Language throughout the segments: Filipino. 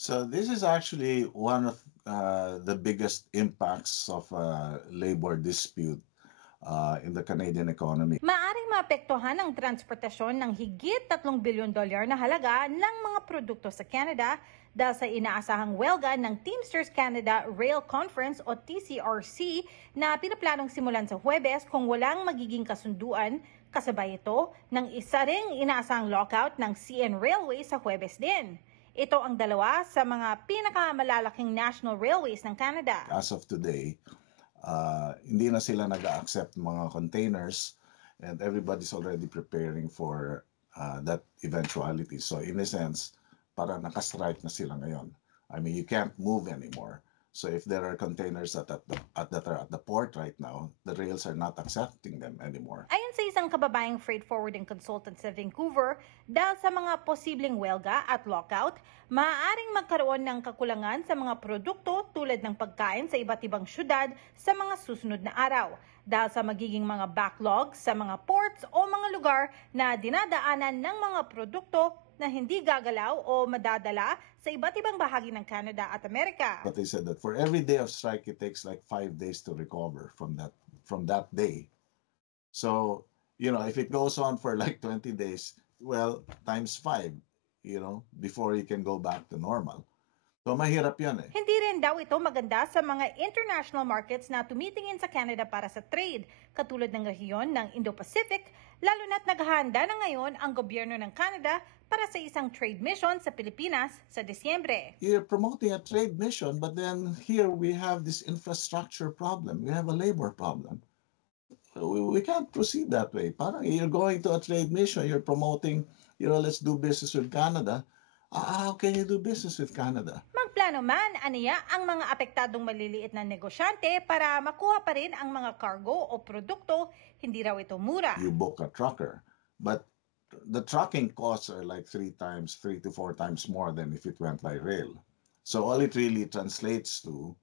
So this is actually one of the biggest impacts of labor dispute in the Canadian economy. Maaring maapektuhan ang transportasyon ng higit $3 bilyon na halaga ng mga produkto sa Canada dahil sa inaasahang welga ng Teamsters Canada Rail Conference o TCRC na pinaplanong simulan sa Huwebes kung walang magiging kasunduan. Kasabay ito ng isa ring inaasahang lockout ng CN Railway sa Huwebes din. Ito ang dalawa sa mga pinakamalalaking national railways ng Canada. As of today, hindi na sila nag-accept mga containers and everybody's already preparing for that eventuality. So in a sense, para naka-strike na sila ngayon. I mean, you can't move anymore. So if there are containers that are at the port right now, the rails are not accepting them anymore. Ayon sa isang kababayang freight forwarding consultant sa Vancouver, dahil sa mga posibleng welga at lockout, maaaring magkaroon ng kakulangan sa mga produkto tulad ng pagkain sa iba't ibang syudad sa mga susunod na araw. Dahil sa magiging mga backlog sa mga ports o mga lugar na dinadaanan ng mga produkto na hindi gagalaw o madadala sa iba't ibang bahagi ng Canada at Amerika. But they said that for every day of strike, it takes like 5 days to recover from that day. So, if it goes on for like 20 days, well, times 5, before you can go back to normal. So, mahirap yan eh. Hindi rin daw ito maganda sa mga international markets na tumitingin sa Canada para sa trade, katulad ng rehiyon ng Indo-Pacific, lalo na't naghahanda na ngayon ang gobyerno ng Canada para sa isang trade mission sa Pilipinas sa Disyembre. You're promoting a trade mission, but then here we have this infrastructure problem. We have a labor problem. We can't proceed that way. Parang you're going to a trade mission, you're promoting, let's do business with Canada. How can you do business with Canada? Magplano man, aniya, ang mga apektadong maliliit na negosyante para makuha pa rin ang mga cargo o produkto, hindi raw ito mura. You book a trucker, but the trucking costs are like 3 to 4 times more than if it went by rail. So all it really translates to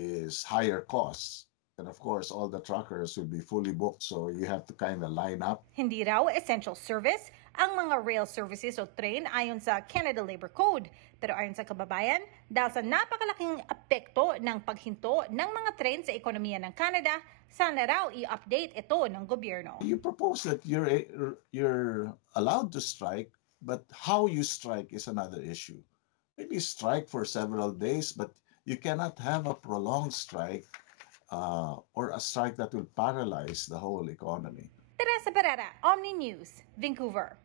is higher costs. And of course, all the truckers will be fully booked, so you have to kind of line up. Hindi raw essential service ang mga rail services o train ayon sa Canada Labor Code. Pero ayon sa kababayan, dahil sa napakalaking apekto ng paghinto ng mga train sa ekonomiya ng Canada, sana raw i-update ito ng gobyerno. You propose that you're allowed to strike, but how you strike is another issue. Maybe strike for several days, but you cannot have a prolonged strike or a strike that will paralyze the whole economy. Teresa Pereira, Omni News, Vancouver.